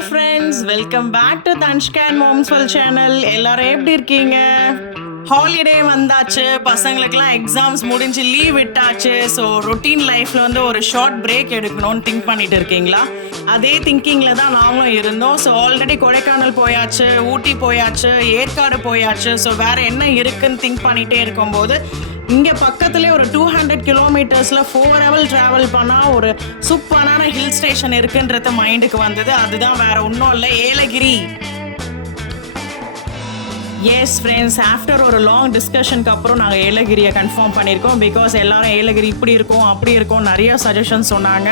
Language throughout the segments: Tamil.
Hi friends, welcome back to Dhanshka and mom's world channel. எல்லாரும் எப்படி இருக்கீங்க? ஹாலிடே வந்தாச்சு, பசங்களுக்குலாம் எக்ஸாம்ஸ் முடிஞ்சு லீவ் விட்டாச்சு. ஸோ ரொட்டீன் லைஃப்பில் வந்து ஒரு ஷார்ட் பிரேக் எடுக்கணும்னு திங்க் பண்ணிட்டு இருக்கீங்களா? அதே திங்கிங்கில் தான் நாங்களும் இருந்தோம். ஸோ ஆல்ரெடி கொடைக்கானல் போயாச்சு, ஊட்டி போயாச்சு, ஏற்காடு போயாச்சு. ஸோ வேறு என்ன இருக்குன்னு திங்க் பண்ணிகிட்டே இருக்கும்போது இங்கே பக்கத்துலேயே ஒரு 200 கிலோமீட்டர்ஸில் 4 hours ட்ராவல் பண்ணால் ஒரு சூப்பரான ஹில் ஸ்டேஷன் இருக்குன்றது மைண்டுக்கு வந்தது. அதுதான் வேறு ஒன்றும் இல்லை, ஏலகிரி. எஸ் ஃப்ரெண்ட்ஸ், ஆஃப்டர் ஒரு லாங் டிஸ்கஷனுக்கு அப்புறம் நாங்கள் ஏலகிரியை கன்ஃபார்ம் பண்ணியிருக்கோம். பிகாஸ் எல்லாரும் ஏலகிரி இப்படி இருக்கும் அப்படி இருக்கும் நிறைய சஜஷன்ஸ் சொன்னாங்க.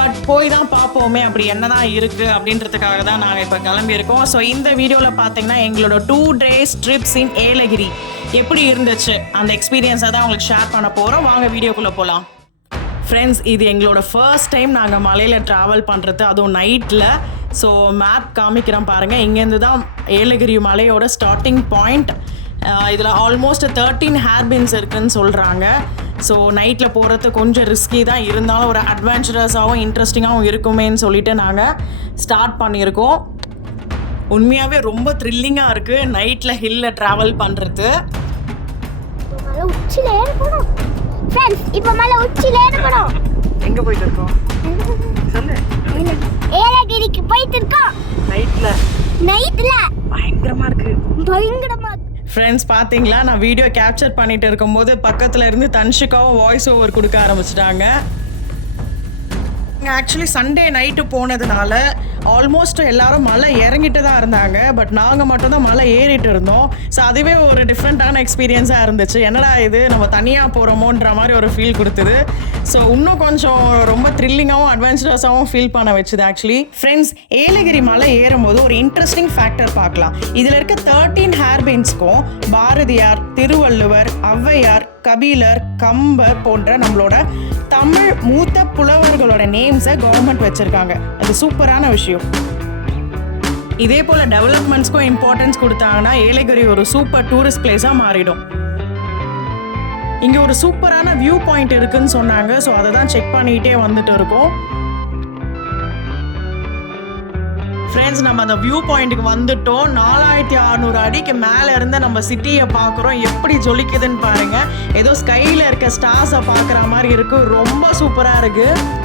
பட் போய் தான் பார்ப்போமே அப்படி என்ன தான் இருக்குது அப்படின்றதுக்காக தான் நாங்கள் இப்போ கிளம்பியிருக்கோம். ஸோ இந்த வீடியோவில் பார்த்தீங்கன்னா எங்களோட 2 days ட்ரிப்ஸ் இன் ஏலகிரி எப்படி இருந்துச்சு அந்த எக்ஸ்பீரியன்ஸை தான் உங்களுக்கு ஷேர் பண்ண போகிறோம். வாங்க வீடியோக்குள்ளே போகலாம். ஃப்ரெண்ட்ஸ், இது எங்களோட ஃபர்ஸ்ட் டைம் நாங்கள் மலையில் ட்ராவல் பண்ணுறது, அதுவும் நைட்டில். ஸோ மேப் காமிக்கிறேன் பாருங்கள். இங்கேருந்து தான் ஏலகிரி மலையோட ஸ்டார்டிங் பாயிண்ட். இதில் ஆல்மோஸ்ட் 13 ஹேர்பின்ஸ் இருக்குதுன்னு சொல்கிறாங்க. ஸோ நைட்டில் போகிறது கொஞ்சம் ரிஸ்கி தான், இருந்தாலும் ஒரு அட்வென்ச்சரஸாகவும் இன்ட்ரெஸ்டிங்காகவும் இருக்குமேன்னு சொல்லிட்டு நாங்கள் ஸ்டார்ட் பண்ணியிருக்கோம். உண்மையாகவே ரொம்ப த்ரில்லிங்காக இருக்குது நைட்டில் ஹில்ல ட்ராவல் பண்ணுறது. இப்போ மலை உச்சில ஏறணும். எங்கே போயிட்டு இருக்கோம் சொல்லு? ஏலகிரிக்கு போயிட்டு இருக்கோம். நைட்ல பயங்கரமாக பயங்கரமா ஃப்ரெண்ட்ஸ், பார்த்தீங்களா, நான் வீடியோ கேப்சர் பண்ணிட்டு இருக்கும்போது பக்கத்தில் இருந்து தன்ஷிகாவும் வாய்ஸ் ஓவர் கொடுக்க ஆரம்பிச்சிட்டாங்க. ஆக்சுவலி சண்டே நைட்டு போனதுனால ஆல்மோஸ்ட் எல்லாரும் மலை இறங்கிட்டு தான் இருந்தாங்க. பட் நாங்கள் மட்டும்தான் மலை ஏறிட்டு இருந்தோம். ஸோ அதுவே ஒரு டிஃப்ரெண்ட்டான எக்ஸ்பீரியன்ஸாக இருந்துச்சு. என்னடா இது நம்ம தனியாக போகிறோமோன்ற மாதிரி ஒரு ஃபீல் கொடுத்தது. ஸோ இன்னும் கொஞ்சம் ரொம்ப த்ரில்லிங்காகவும் அட்வென்ச்சரஸாகவும் ஃபீல் பண்ண வச்சுது. ஆக்சுவலி ஃப்ரெண்ட்ஸ், ஏலகிரி மலை ஏறும்போது ஒரு இன்ட்ரெஸ்டிங் ஃபேக்டர் பார்க்கலாம். இதில் இருக்க 13 ஹேர்பின்ஸ்க்கும் பாரதியார், திருவள்ளுவர், ஔவையார், கபிலர், கம்பர் போன்ற நம்மளோட தமிழ் மூத்த புலவர்களோட நேம்ஸை கவர்மெண்ட் வச்சுருக்காங்க. அது சூப்பரான விஷயம். இதே போல் டெவலப்மெண்ட்ஸ்க்கும் இம்பார்ட்டன்ஸ் கொடுத்தாங்கன்னா ஏலகிரி ஒரு சூப்பர் டூரிஸ்ட் பிளேஸாக மாறிடும். இங்கே ஒரு சூப்பரான வியூ பாயிண்ட் இருக்குன்னு சொன்னாங்க. ஸோ அதை தான் செக் பண்ணிகிட்டே வந்துட்டு இருக்கோம். ஃப்ரெண்ட்ஸ், நம்ம அந்த வியூ பாயிண்ட்டுக்கு வந்துட்டோம். 4600 அடிக்கு மேலே இருந்து நம்ம சிட்டியை பார்க்குறோம். எப்படி ஜொலிக்குதுன்னு பாருங்கள். ஏதோ ஸ்கையில் இருக்க ஸ்டார்ஸை பார்க்குற மாதிரி இருக்குது. ரொம்ப சூப்பராக இருக்குது.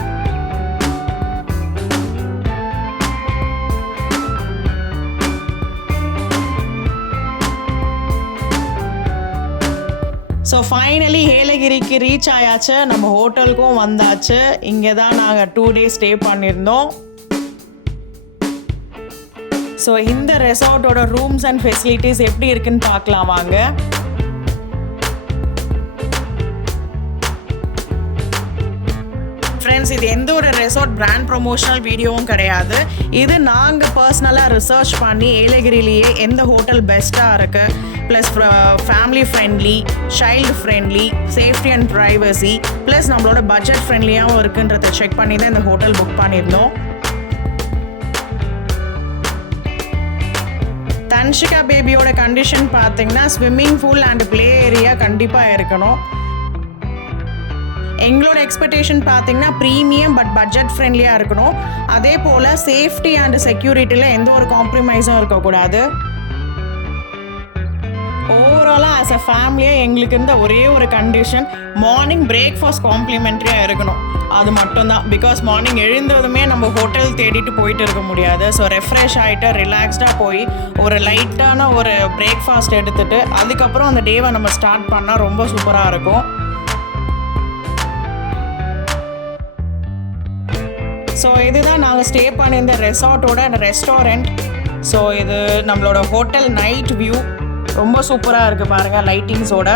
ஸோ ஃபைனலி ஏலகிரிக்கு ரீச் ஆயாச்சு. நம்ம ஹோட்டலுக்கும் வந்தாச்சு. இங்கே தான் நாங்கள் 2 days ஸ்டே பண்ணியிருந்தோம். ஸோ இந்த ரெசார்ட்டோட ரூம்ஸ் அண்ட் ஃபெசிலிட்டிஸ் எப்படி இருக்குன்னு பார்க்கலாம் வாங்க. ஃப்ரெண்ட்ஸ், இது எந்த ஒரு ரெசார்ட் பிராண்ட் ப்ரொமோஷனல் வீடியோவும் கிடையாது. இது நாங்கள் பர்சனலாக ரிசர்ச் பண்ணி ஏலகிரிலேயே எந்த ஹோட்டல் பெஸ்ட்டாக இருக்குது, plus family friendly, child friendly, safety and privacy, plus நம்மளோட பட்ஜெட் ஃப்ரெண்ட்லியாகவும் இருக்குன்றதை செக் பண்ணி தான் இந்த ஹோட்டல் புக் பண்ணியிருந்தோம். தன்ஷிகா பேபியோட கண்டிஷன் பார்த்தீங்கன்னா swimming pool and play area கண்டிப்பாக இருக்கணும். எங்களோட எக்ஸ்பெக்டேஷன் பார்த்தீங்கன்னா ப்ரீமியம் பட் பட்ஜெட் ஃப்ரெண்ட்லியாக இருக்கணும். அதே போல் சேஃப்டி அண்ட் செக்யூரிட்டியில் எந்த ஒரு காம்ப்ரமைஸும் இருக்கக்கூடாது. ஓவராலாக ஆஸ் அ ஃபேமிலியாக எங்களுக்கு இருந்த ஒரே ஒரு கண்டிஷன், மார்னிங் பிரேக்ஃபாஸ்ட் காம்ப்ளிமெண்ட்ரியாக இருக்கணும். அது மட்டும்தான். பிகாஸ் மார்னிங் எழுந்ததுமே நம்ம ஹோட்டல் தேடிட்டு போயிட்டு இருக்க முடியாது. ஸோ ரெஃப்ரெஷ் ஆகிட்டு ரிலாக்ஸ்டாக போய் ஒரு லைட்டான ஒரு பிரேக்ஃபாஸ்ட் எடுத்துகிட்டு அதுக்கப்புறம் அந்த டேவை நம்ம ஸ்டார்ட் பண்ணால் ரொம்ப சூப்பராக இருக்கும். ஸோ இதுதான் நாங்கள் ஸ்டே பண்ணியிருந்த ரெசார்ட்டோட ரெஸ்டாரண்ட். ஸோ இது நம்மளோட ஹோட்டல் நைட் வியூ ரொம்ப சூப்பராக இருக்குது பாருங்கள் லைட்டிங்ஸோட.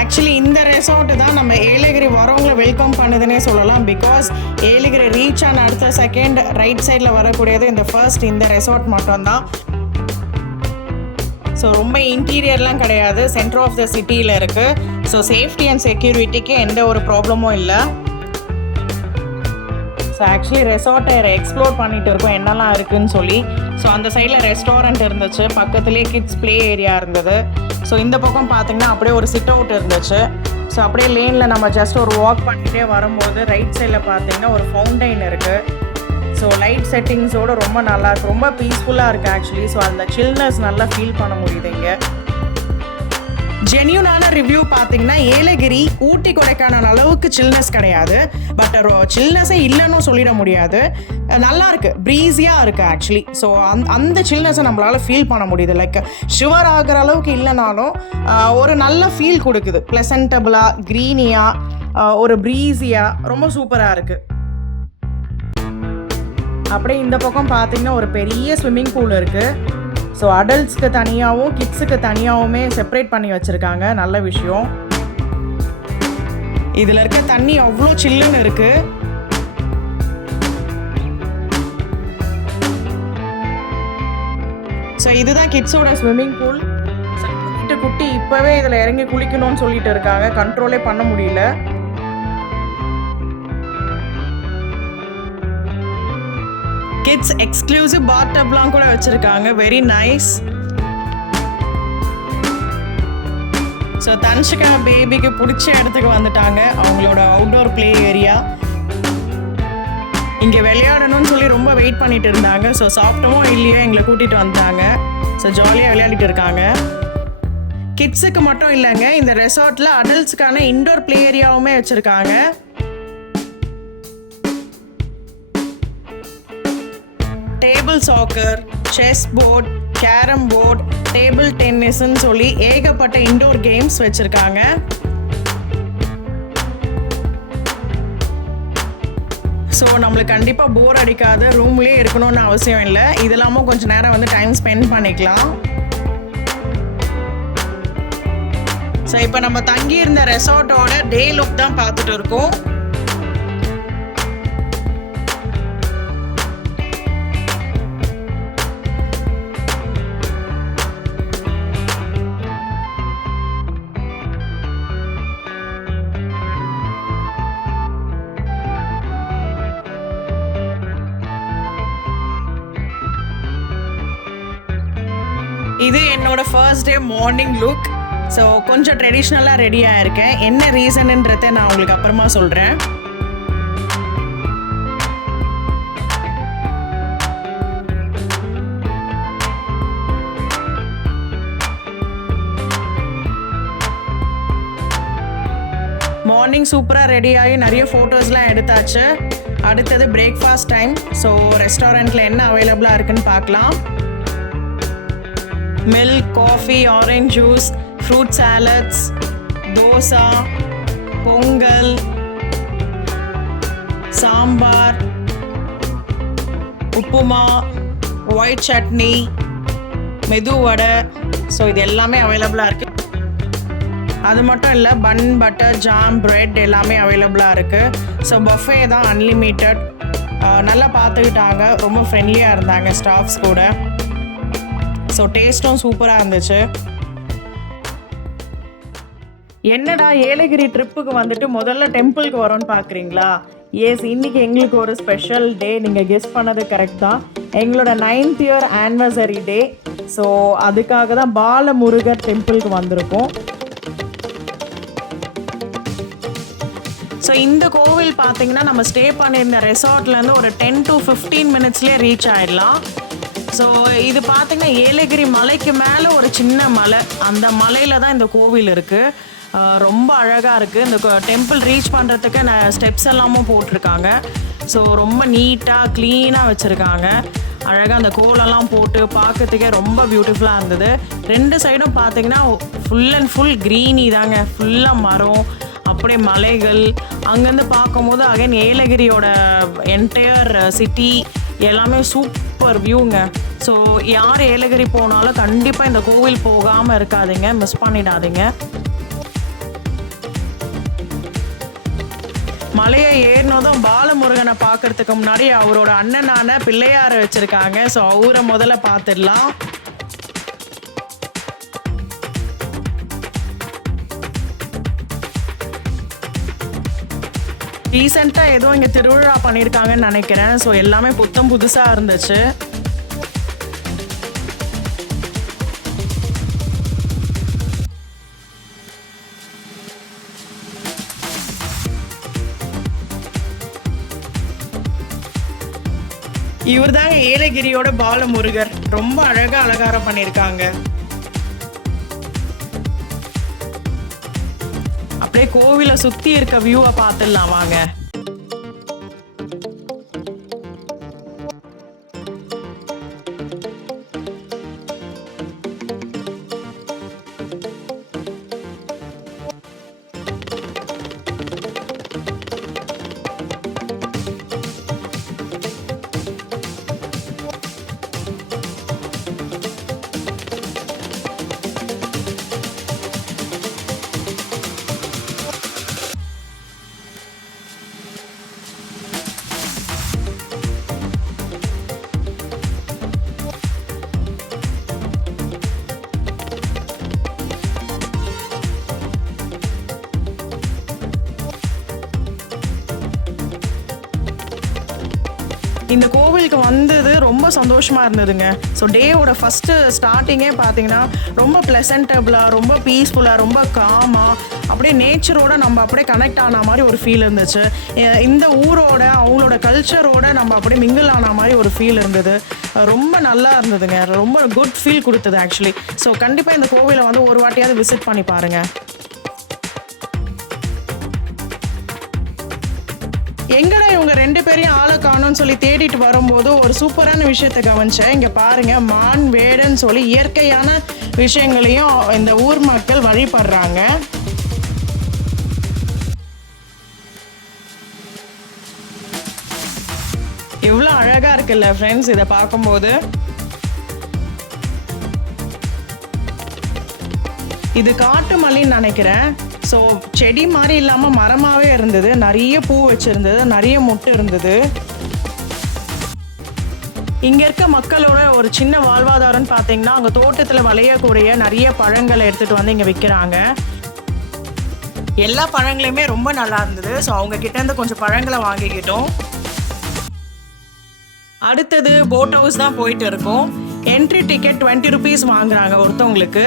ஆக்சுவலி இந்த ரெசார்ட்டு தான் நம்ம ஏலகிரி வரவங்களை வெல்கம் பண்ணுதுன்னே சொல்லலாம். பிகாஸ் ஏலகிரி ரீச் ஆன அடுத்த செகண்ட் ரைட் சைடில் வரக்கூடியது இந்த ரெசார்ட் மட்டும்தான். ஸோ ரொம்ப இன்டீரியர்லாம் கிடையாது, சென்டர் ஆஃப் த சிட்டியில் இருக்குது. ஸோ சேஃப்டி அண்ட் செக்யூரிட்டிக்கு எந்த ஒரு ப்ராப்ளமும் இல்லை. ஸோ ஆக்சுவலி ரெசார்ட்டை எக்ஸ்ப்ளோர் பண்ணிகிட்டு இருக்கோம் என்னெல்லாம் இருக்குதுன்னு சொல்லி. ஸோ அந்த சைடில் ரெஸ்டாரண்ட் இருந்துச்சு, பக்கத்துலேயே கிட்ஸ் ப்ளே ஏரியா இருந்தது. ஸோ இந்த பக்கம் பார்த்திங்கன்னா அப்படியே ஒரு சிட் அவுட் இருந்துச்சு. ஸோ அப்படியே லேனில் நம்ம ஜஸ்ட் ஒரு வாக் பண்ணிகிட்டே வரும்போது ரைட் சைடில் பார்த்திங்கன்னா ஒரு ஃபவுண்டைன் இருக்குது. ஸோ லைட் செட்டிங்ஸோட ரொம்ப நல்லா இருக்கு, ரொம்ப பீஸ்ஃபுல்லாக இருக்குது ஆக்சுவலி. ஸோ அந்த சில்னஸ் நல்லா ஃபீல் பண்ண முடியுது இங்கே. ஜென்யூனான ரிவ்யூ பார்த்தீங்கன்னா ஏலகிரி ஊட்டி கொடைக்கானல் அளவுக்கு சில்னஸ் கிடையாது, பட் சில்னஸே இல்லைன்னு சொல்லிட முடியாது. நல்லா இருக்கு, ப்ரீஸியாக இருக்குது ஆக்சுவலி. ஸோ அந்த சில்னஸை நம்மளால் ஃபீல் பண்ண முடியுது. லைக் ஷுவர் ஆகிற அளவுக்கு இல்லைனாலும் ஒரு நல்ல ஃபீல் கொடுக்குது. ப்ளசன்டபுளாக, க்ரீனியாக, ஒரு ப்ரீஸியாக, ரொம்ப சூப்பராக இருக்குது. அப்படியே இந்த பக்கம் பார்த்தீங்கன்னா ஒரு பெரிய ஸ்விம்மிங் பூல் இருக்குது. ஸோ அடல்ட்ஸ்க்கு தனியாகவும் கிட்ஸுக்கு தனியாகவுமே செப்பரேட் பண்ணி வச்சுருக்காங்க, நல்ல விஷயம். இதில் இருக்க தண்ணி அவ்வளோ சில்லுன்னு இருக்குது. ஸோ இதுதான் கிட்ஸோட ஸ்விம்மிங் பூல். வீட்டு குட்டி இப்போவே இதில் இறங்கி குளிக்கணும்னு சொல்லிட்டு இருக்காங்க, கண்ட்ரோலே பண்ண முடியல. கிட்ஸ் எக்ஸ்க்ளூசிவ் பாத் டப்லாம் கூட வச்சுருக்காங்க, வெரி நைஸ். ஸோ தன்ஷிகா பேபிக்கு பிடிச்ச இடத்துக்கு வந்துட்டாங்க, அவங்களோட அவுட்டோர் ப்ளே ஏரியா. இங்கே விளையாடணும்னு சொல்லி ரொம்ப வெயிட் பண்ணிட்டு இருந்தாங்க. ஸோ சாப்பிட்டோமோ இல்லையோ எங்களை கூட்டிகிட்டு வந்தாங்க. ஸோ ஜாலியாக விளையாடிட்டு இருக்காங்க. கிட்ஸுக்கு மட்டும் இல்லைங்க, இந்த ரெசார்ட்டில் அடல்ட்ஸுக்கான இன்டோர் ப்ளே ஏரியாவுமே வச்சுருக்காங்க. Table soccer, chess board, carrom board, table டென்னிஸ்ன்னு சொல்லி ஏகப்பட்ட இன்டோர் கேம்ஸ் வச்சுருக்காங்க. ஸோ நம்மளுக்கு கண்டிப்பாக போர் அடிக்காது, ரூம்லேயே இருக்கணும்னு அவசியம் இல்லை. இதெல்லாமும் கொஞ்சம் நேரம் வந்து டைம் ஸ்பெண்ட் பண்ணிக்கலாம். ஸோ இப்போ நம்ம தங்கியிருந்த ரெசார்ட்டோட டே லுக் தான் பார்த்துட்டு இருக்கோம். இது என்னோட first day morning look. So கொஞ்சம் ட்ரெடிஷ்னலாக ரெடியாக இருக்கேன். என்ன ரீசனுன்றதை நான் உங்களுக்கு அப்புறமா சொல்கிறேன். மார்னிங் சூப்பராக ரெடியாகி நிறைய ஃபோட்டோஸ்லாம் எடுத்தாச்சு. அடுத்தது பிரேக்ஃபாஸ்ட் டைம். ஸோ ரெஸ்டாரண்ட்டில் என்ன அவைலபிளாக இருக்குன்னு பார்க்கலாம். Milk, coffee, orange juice, fruit salads, dosa, Pongal, sambar, upma, white chutney, மெது வடை. ஸோ இது எல்லாமே அவைலபிளாக இருக்குது. அது மட்டும் இல்லை, பன், பட்டர், ஜாம், பிரெட் எல்லாமே அவைலபிளாக இருக்குது. ஸோ பஃபே தான், அன்லிமிட்டட். நல்லா பார்த்துக்கிட்டாங்க, ரொம்ப ஃப்ரெண்ட்லியாக இருந்தாங்க ஸ்டாஃப்ஸ் கூட. ஸோ டேஸ்ட்டும் சூப்பராக இருந்துச்சு. என்னடா ஏலகிரி ட்ரிப்புக்கு வந்துட்டு முதல்ல டெம்பிளுக்கு வரோன்னு பார்க்குறீங்களா? எஸ், இன்றைக்கி எங்களுக்கு ஒரு ஸ்பெஷல் டே. நீங்கள் கெஸ் பண்ணது கரெக்ட் தான், எங்களோட 9th இயர் ஆனிவர்சரி டே. ஸோ அதுக்காக தான் பாலமுருகர் டெம்பிளுக்கு வந்திருக்கோம். ஸோ இந்த கோவில் பார்த்தீங்கன்னா நம்ம ஸ்டே பண்ணியிருந்த ரெசார்ட்லேருந்து ஒரு 10 to 15 மினிட்ஸ்லேயே ரீச் ஆகிடலாம். ஸோ இது பார்த்திங்கன்னா ஏலகிரி மலைக்கு மேலே ஒரு சின்ன மலை, அந்த மலையில் தான் இந்த கோவில் இருக்குது. ரொம்ப அழகாக இருக்குது. இந்த டெம்பிள் ரீச் பண்ணுறதுக்கு ஸ்டெப்ஸ் எல்லாமும் போட்டிருக்காங்க. ஸோ ரொம்ப நீட்டாக க்ளீனாக வச்சுருக்காங்க. அழகாக அந்த கோலெல்லாம் போட்டு பார்க்கறதுக்கே ரொம்ப பியூட்டிஃபுல்லாக இருந்தது. 2 சைடும் பார்த்திங்கன்னா ஃபுல் அண்ட் ஃபுல் க்ரீனி தாங்க, ஃபுல்லாக மரம், அப்படியே மலைகள். அங்கேருந்து பார்க்கும்போது அகைன் ஏலகிரியோட என்டையர் சிட்டி எல்லாமே சூப்பர் வியூங்க. ஸோ யார் ஏலகிரி போனாலும் கண்டிப்பாக இந்த கோவில் போகாமல் இருக்காதீங்க, மிஸ் பண்ணிடாதீங்க. மலையை ஏறினதும் பாலமுருகனை பார்க்கறதுக்கு முன்னாடி அவரோட அண்ணனான பிள்ளையாரை வச்சுருக்காங்க. ஸோ அவரை முதல்ல பார்த்துடலாம். ரீசெண்டாக ஏதோ இங்கே திருவிழா பண்ணியிருக்காங்கன்னு நினைக்கிறேன். ஸோ எல்லாமே புத்தம் புதுசாக இருந்துச்சு. இவர் தாங்க ஏலகிரியோட பாலமுருகர். ரொம்ப அழகா அலங்காரம் பண்ணியிருக்காங்க. அப்படியே கோவிலை சுத்தி இருக்க வியூவை பார்த்துடலாம் வாங்க. இந்த கோவிலுக்கு வந்தது ரொம்ப சந்தோஷமாக இருந்ததுங்க. ஸோ டேவோட ஃபஸ்ட்டு ஸ்டார்டிங்கே பார்த்தீங்கன்னா ரொம்ப ப்ளசன்டபுளாக, ரொம்ப பீஸ்ஃபுல்லாக, ரொம்ப காமாக, அப்படியே நேச்சரோட நம்ம அப்படியே கனெக்ட் ஆன மாதிரி ஒரு ஃபீல் இருந்துச்சு. இந்த ஊரோட அவங்களோட கல்ச்சரோட நம்ம அப்படியே மிங்கிள் ஆன மாதிரி ஒரு ஃபீல் இருந்தது. ரொம்ப நல்லா இருந்ததுங்க. ரொம்ப குட் ஃபீல் கொடுத்தது ஆக்சுவலி. ஸோ கண்டிப்பாக இந்த கோவிலை வந்து ஒரு வாட்டியாவது விசிட் பண்ணி பாருங்கள். எங்கடா இவங்க 2 பேரையும் ஆளை காணும்னு சொல்லி தேடிட்டு வரும்போது ஒரு சூப்பரான விஷயத்தை கவனிச்சேன். இங்கே பாருங்க, மான் வேடுன்னு சொல்லி இயற்கையான விஷயங்களையும் இந்த ஊர் மக்கள் வழிபடுறாங்க. எவ்வளோ அழகா இருக்குல்ல ஃப்ரெண்ட்ஸ் இதை பார்க்கும்போது. இது காட்டு மல்லின்னு நினைக்கிறேன். ஸோ செடி மாதிரி இல்லாமல் மரமாகவே இருந்தது. நிறைய பூ வச்சுருந்தது, நிறைய மொட்டு இருந்தது. இங்கே இருக்க மக்களோட ஒரு சின்ன வாழ்வாதாரம்னு பார்த்தீங்கன்னா, அங்கே தோட்டத்தில் விளையக்கூடிய நிறைய பழங்களை எடுத்துகிட்டு வந்து இங்கே விற்கிறாங்க. எல்லா பழங்களையுமே ரொம்ப நல்லா இருந்தது. ஸோ அவங்க கிட்டேருந்து கொஞ்சம் பழங்களை வாங்கிக்கிட்டோம். அடுத்தது போட் ஹவுஸ் தான் போயிட்டு இருக்கோம். என்ட்ரி டிக்கெட் 20 rupees வாங்குறாங்க ஒருத்தவங்களுக்கு.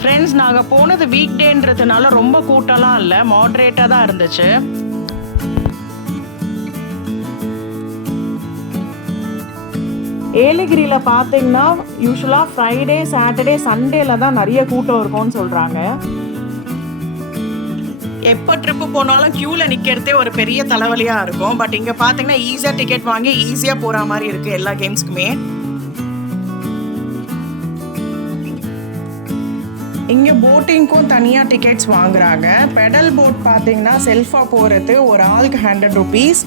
ஃப்ரெண்ட்ஸ், நாங்கள் போனது வீக் டேன்றதுனால ரொம்ப கூட்டம்லாம் இல்லை, மாட்ரேட்டாக தான் இருந்துச்சு. ஏலகிரியில் பார்த்தீங்கன்னா யூஸ்வலாக ஃப்ரைடே, சாட்டர்டே, சண்டேல தான் நிறைய கூட்டம் இருக்கும்னு சொல்கிறாங்க. எப்போ ட்ரிப்பு போனாலும் க்யூவில் நிற்கிறதே ஒரு பெரிய தலைவலியாக இருக்கும். பட் இங்கே பார்த்தீங்கன்னா ஈஸியாக டிக்கெட் வாங்கி ஈஸியாக போகிற மாதிரி இருக்குது எல்லா கேம்ஸ்க்குமே. இங்கே போட்டிங்க்கும் தனியாக டிக்கெட்ஸ் வாங்குறாங்க. பெடல் போட் பார்த்தீங்கன்னா செல்ஃபாக போகிறது ஒரு ஆளுக்கு 100 rupees.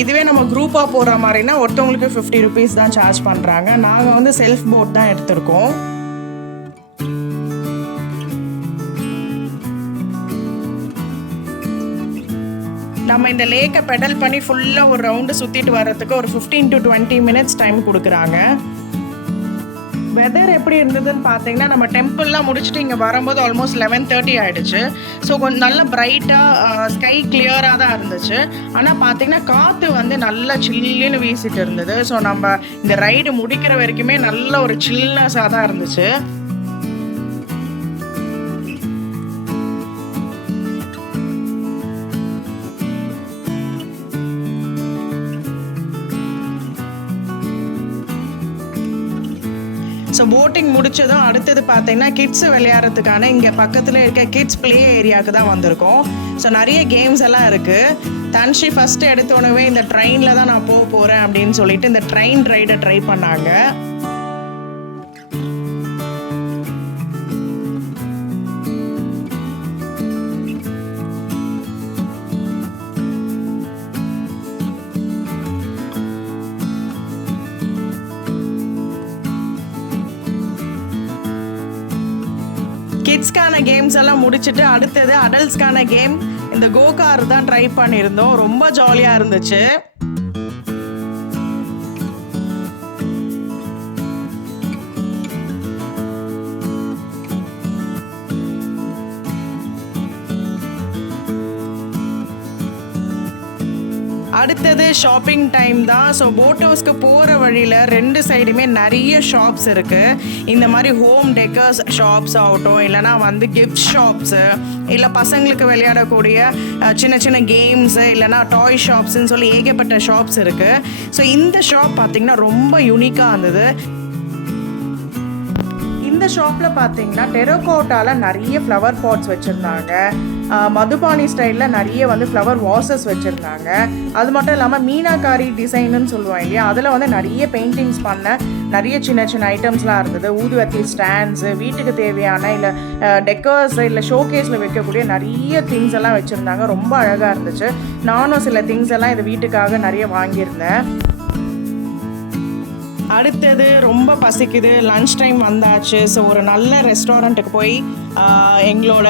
இதுவே நம்ம குரூப்பாக போகிற மாதிரினா ஒருத்தவங்களுக்கு 50 rupees தான் சார்ஜ் பண்ணுறாங்க. நாங்கள் வந்து செல்ஃப் போட் தான் எடுத்திருக்கோம். நம்ம இந்த லேக்கை பெடல் பண்ணி ஃபுல்லாக ஒரு ரவுண்டு சுற்றிட்டு வர்றதுக்கு ஒரு 15 to 20 minutes டைம் கொடுக்குறாங்க. வெதர் எப்படி இருந்ததுன்னு பார்த்தீங்கன்னா, நம்ம டெம்பிள்லாம் முடிச்சுட்டு இங்கே வரும்போது ஆல்மோஸ்ட் 11:30 ஆகிடுச்சு. ஸோ கொஞ்சம் நல்ல பிரைட்டாக ஸ்கை கிளியராக தான் இருந்துச்சு. ஆனால் பார்த்தீங்கன்னா காற்று வந்து நல்லா சில்லுன்னு வீசிட்டு இருந்தது. ஸோ நம்ம இந்த ரைடு முடிக்கிற வரைக்குமே நல்ல ஒரு சில்னஸாக தான் இருந்துச்சு. ஸோ போட்டிங் முடித்ததும் அடுத்தது பார்த்தீங்கன்னா கிட்ஸ் விளையாடுறதுக்கான இங்கே பக்கத்தில் இருக்க கிட்ஸ் ப்ளே ஏரியாவுக்கு தான் வந்திருக்கோம். ஸோ நிறைய கேம்ஸ் எல்லாம் இருக்குது. தன்ஷி ஃபஸ்ட்டு எடுத்தோடனே இந்த ட்ரெயினில் தான் நான் போக போகிறேன் அப்படின்னு சொல்லிட்டு இந்த ட்ரெயின் ரைடை ட்ரை பண்ணாங்க. கிட்ஸ்க்கான கேம்ஸ் எல்லாம் முடிச்சுட்டு அடுத்தது அடல்ட்ஸ்க்கான கேம் இந்த கோகார் தான் ட்ரை பண்ணியிருந்தோம். ரொம்ப ஜாலியாக இருந்துச்சு. அடுத்தது ஷாப்பிங் டைம் தான். ஸோ போட் ஹவுஸ்க்கு போகிற வழியில் 2 சைடுமே நிறைய ஷாப்ஸ் இருக்குது. இந்த மாதிரி ஹோம் டெக்கர்ஸ் ஷாப்ஸ் ஆகட்டும், இல்லைனா வந்து கிஃப்ட் ஷாப்ஸு, இல்லை பசங்களுக்கு விளையாடக்கூடிய சின்ன சின்ன கேம்ஸு, இல்லைனா டாய் ஷாப்ஸ்ன்னு சொல்லி ஏகப்பட்ட ஷாப்ஸ் இருக்குது. ஸோ இந்த ஷாப் பார்த்திங்கன்னா ரொம்ப யூனிக்காக இருந்தது. இந்த ஷாப்பில் பார்த்தீங்கன்னா டெரோகோட்டாவில் நிறைய ஃப்ளவர் பாட்ஸ் வச்சுருந்தாங்க. மதுபானி ஸ்டைலில் நிறைய வந்து ஃப்ளவர் வாசஸ் வச்சுருந்தாங்க. அது மட்டும் இல்லாமல் மீனாக்காரி டிசைனுன்னு சொல்லுவாங்க இல்லையா, அதில் வந்து நிறைய பெயிண்டிங்ஸ் பண்ண நிறைய சின்ன சின்ன ஐட்டம்ஸ்லாம் இருந்தது. ஊதுவத்தி ஸ்டாண்ட்ஸு, வீட்டுக்கு தேவையான இல்லை டெக்கர்ஸ் இல்லை ஷோகேஸில் வைக்கக்கூடிய நிறைய திங்ஸ் எல்லாம் வச்சுருந்தாங்க. ரொம்ப அழகாக இருந்துச்சு. நானும் சில திங்ஸ் எல்லாம் இது வீட்டுக்காக நிறைய வாங்கியிருந்தேன். அடுத்தது ரொம்ப பசிக்குது, லன்ச் டைம் வந்தாச்சு. ஸோ ஒரு நல்ல ரெஸ்டாரண்ட்டுக்கு போய் எங்களோட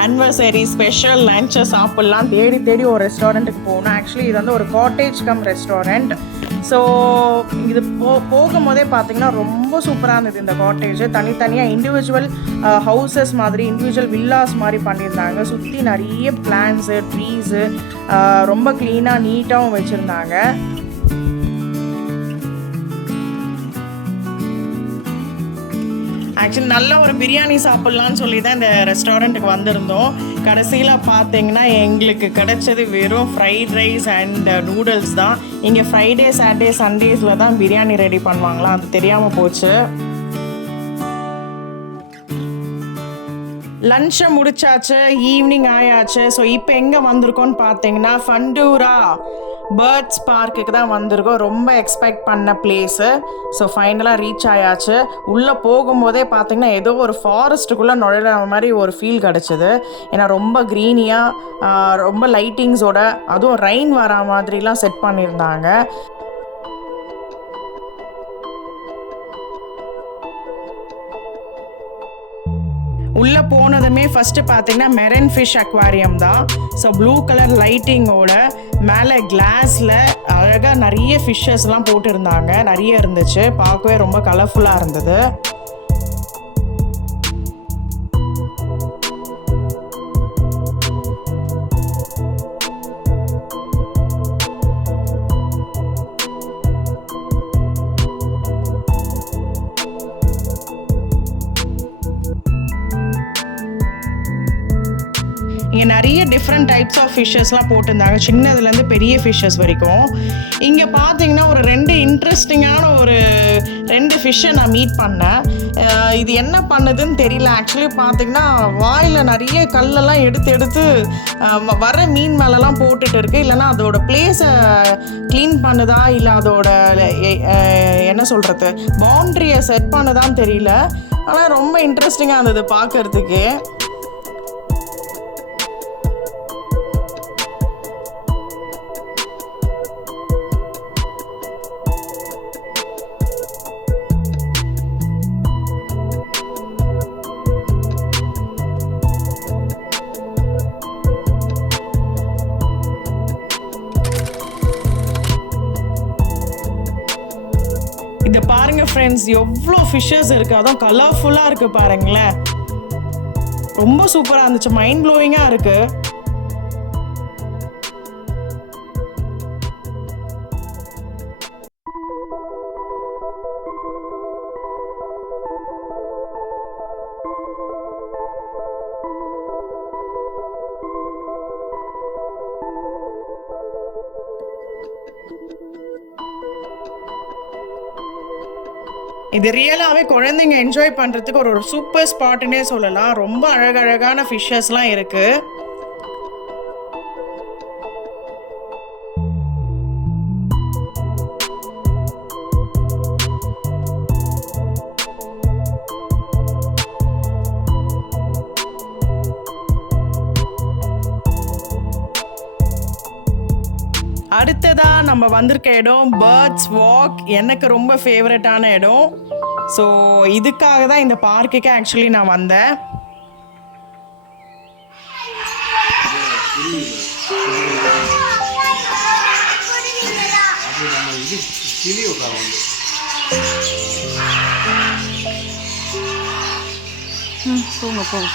ஆனிவர்சரி ஸ்பெஷல் லன்ச்சை சாப்பிட்லாம் தேடி ஒரு ரெஸ்டாரண்ட்டுக்கு போகணும். ஆக்சுவலி இது வந்து ஒரு காட்டேஜ் கம் ரெஸ்டாரண்ட். ஸோ இது போகும்போதே பார்த்திங்கன்னா ரொம்ப சூப்பராக இருந்தது. இந்த காட்டேஜ் தனித்தனியாக இண்டிவிஜுவல் ஹவுசஸ் மாதிரி, இண்டிவிஜுவல் வில்லாஸ் மாதிரி பண்ணியிருந்தாங்க. சுற்றி நிறைய பிளான்ஸு, ட்ரீஸு, ரொம்ப க்ளீனாக நீட்டாகவும் வச்சுருந்தாங்க. ஆக்சுவலி நல்ல ஒரு பிரியாணி சாப்பிட்லான்னு சொல்லி தான் இந்த ரெஸ்டாரண்ட்டுக்கு வந்திருந்தோம். கடைசியில் பார்த்தீங்கன்னா எங்களுக்கு கிடைச்சது வெறும் ஃப்ரைட் ரைஸ் அண்ட் நூடுல்ஸ் தான். இங்கே ஃப்ரைடே, சாட்டர்டே, சண்டேஸில் தான் பிரியாணி ரெடி பண்ணுவாங்களா, அது தெரியாமல் போச்சு. லன்ச்சை முடிச்சாச்சு, ஈவினிங் ஆயாச்சு. ஸோ இப்போ எங்கே வந்திருக்கோன்னு பார்த்தீங்கன்னா ஃபண்டூரா பேர்ட்ஸ் பார்க்குக்கு தான் வந்திருக்கோம். ரொம்ப எக்ஸ்பெக்ட் பண்ண பிளேஸு. ஸோ ஃபைனலாக ரீச் ஆயாச்சு. உள்ளே போகும்போதே பார்த்திங்கன்னா ஏதோ ஒரு ஃபாரஸ்ட்டுக்குள்ளே நுழையிற மாதிரி ஒரு ஃபீல் கிடச்சிது. ஏன்னா ரொம்ப க்ரீனியாக, ரொம்ப லைட்டிங்ஸோட, அதுவும் ரெயின் வர மாதிரிலாம் செட் பண்ணியிருந்தாங்க. உள்ளே போனதுமே ஃபஸ்ட்டு பார்த்தீங்கன்னா மெரன் ஃபிஷ் அக்வாரியம் தான். ஸோ ப்ளூ கலர் லைட்டிங்கோட மேலே கிளாஸில் அழகாக நிறைய ஃபிஷ்ஷஸ்லாம் போட்டிருந்தாங்க. நிறைய இருந்துச்சு, பார்க்கவே ரொம்ப கலர்ஃபுல்லாக இருந்தது. இங்கே நிறைய டிஃப்ரெண்ட் டைப்ஸ் ஆஃப் ஃபிஷ்ஷஸ்லாம் போட்டிருந்தாங்க, சின்னதுலேருந்து பெரிய ஃபிஷ்ஷஸ் வரைக்கும். இங்கே பார்த்தீங்கன்னா ஒரு 2 இன்ட்ரெஸ்டிங்கான ஒரு 2 ஃபிஷ்ஷை நான் மீட் பண்ணேன். இது என்ன பண்ணுதுன்னு தெரியல. ஆக்சுவலி பார்த்தீங்கன்னா வாயில் நிறைய கல்லெல்லாம் எடுத்து வர மீன் மேலெலாம் போட்டுட்டு இருக்கு. இல்லைனா அதோட பிளேஸை க்ளீன் பண்ணுதா, இல்லை அதோட என்ன சொல்கிறது பவுண்ட்ரியை செட் பண்ணுதான்னு தெரியல. ஆனால் ரொம்ப இன்ட்ரெஸ்டிங்காக இருந்தது பார்க்கறதுக்கு. இதை பாருங்க ஃப்ரெண்ட்ஸ், எவ்வளோ ஃபிஷ்ஷஸ் இருக்குது, அதுவும் கலர்ஃபுல்லாக இருக்குது பாருங்களேன். ரொம்ப சூப்பராக இருந்துச்சு, மைண்ட் ப்ளோயிங்காக இருக்குது. இது ரியலாகவே குழந்தைங்க என்ஜாய் பண்ணுறதுக்கு ஒரு சூப்பர் ஸ்பாட்டுன்னே சொல்லலாம். ரொம்ப அழகழகான ஃபிஷ்ஷஸ்லாம் இருக்குது. அடுத்ததாக நம்ம வந்திருக்க இடம் பேர்ட்ஸ் வாக். எனக்கு ரொம்ப ஃபேவரட்டான இடம். ஸோ இதுக்காக தான் இந்த பார்க்குக்கு ஆக்சுவலி நான் வந்தேன். போங்க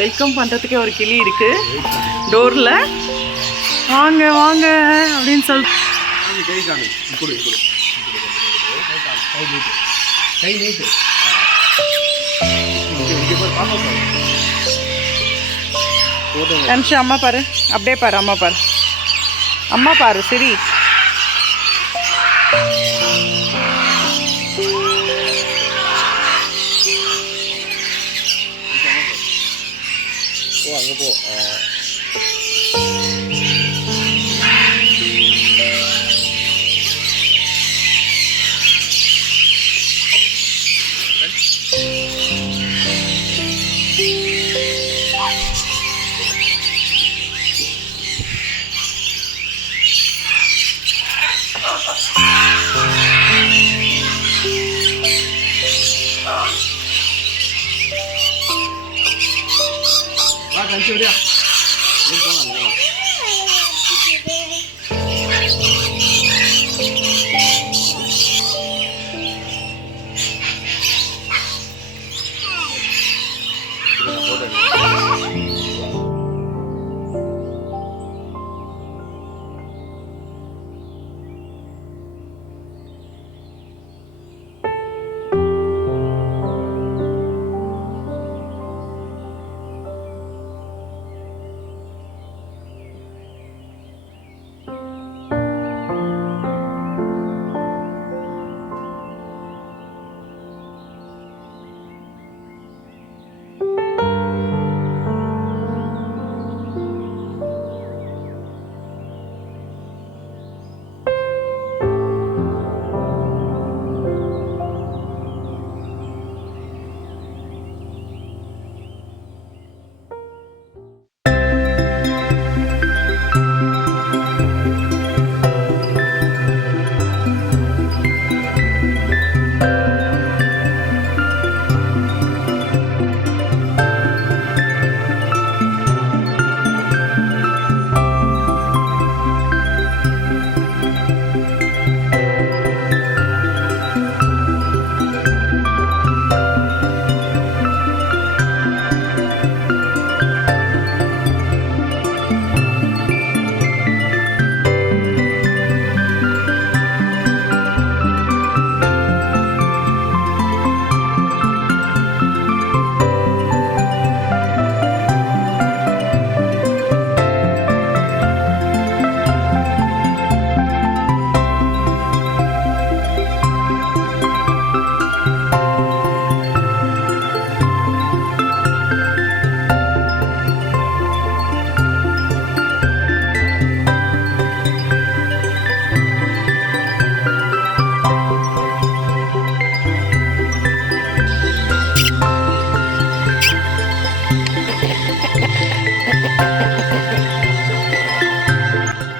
வெல்கம் பண்ணுறதுக்கே ஒரு கிளி இருக்குது டோரில். வாங்க வாங்க அப்படின்னு சொல்லி நிமிஷம் அம்மா பாரு, அப்படியே பாரு, அம்மா பாரு, அம்மா பாரு, சரி. அங்கே போ. வா கழிச்சு விடியா போகலாம்.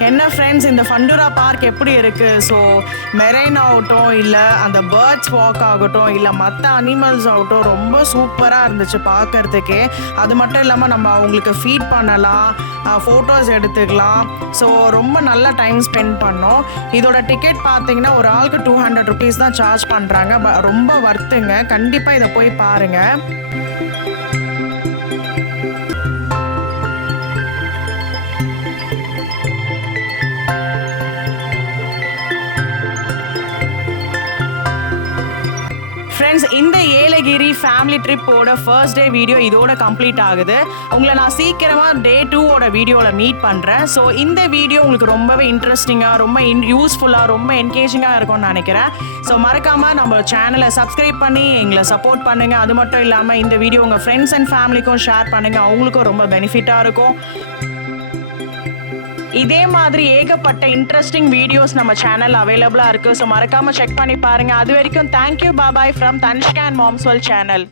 என்ன ஃப்ரெண்ட்ஸ், இந்த ஃபண்டூரா பார்க் எப்படி இருக்குது? ஸோ மெரைன் ஆகட்டும், இல்லை அந்த பேர்ட்ஸ் வாக் ஆகட்டும், இல்லை மற்ற அனிமல்ஸ் ஆகட்டும், ரொம்ப சூப்பராக இருந்துச்சு பார்க்கறதுக்கே. அது மட்டும் இல்லாமல் நம்ம அவங்களுக்கு ஃபீட் பண்ணலாம், ஃபோட்டோஸ் எடுத்துக்கலாம். ஸோ ரொம்ப நல்ல டைம் ஸ்பெண்ட் பண்ணோம். இதோட டிக்கெட் பார்த்தீங்கன்னா ஒரு ஆளுக்கு 200 rupees தான் சார்ஜ் பண்ணுறாங்க. ரொம்ப வர்த்துங்க, கண்டிப்பாக இதை போய் பாருங்கள். ஃப்ரெண்ட்ஸ், இந்த ஏலகிரி ஃபேமிலி ட்ரிப்போட ஃபர்ஸ்ட் டே வீடியோ இதோட கம்ப்ளீட் ஆகுது. உங்களை நான் சீக்கிரமாக டே 2ஓட வீடியோவில் மீட் பண்ணுறேன். ஸோ இந்த வீடியோ உங்களுக்கு ரொம்பவே இன்ட்ரெஸ்டிங்காக, ரொம்ப யூஸ்ஃபுல்லாக, ரொம்ப என்கேஜிங்காக இருக்கும்னு நினைக்கிறேன். ஸோ மறக்காமல் நம்ம சேனலை சப்ஸ்கிரைப் பண்ணி எங்களை சப்போர்ட் பண்ணுங்கள். அது மட்டும் இல்லாமல் இந்த வீடியோ உங்கள் ஃப்ரெண்ட்ஸ் அண்ட் ஃபேமிலிக்கும் ஷேர் பண்ணுங்கள். அவங்களுக்கும் ரொம்ப பெனிஃபிட்டாக இருக்கும். இதே மாதிரி ஏகப்பட்ட இன்ட்ரெஸ்டிங் வீடியோஸ் நம்ம சேனல் அவைலபிளாக இருக்குது. ஸோ மறக்காமல் செக் பண்ணி பாருங்கள். அது வரைக்கும் thank you, bye bye from Dhanshka and mom's world channel.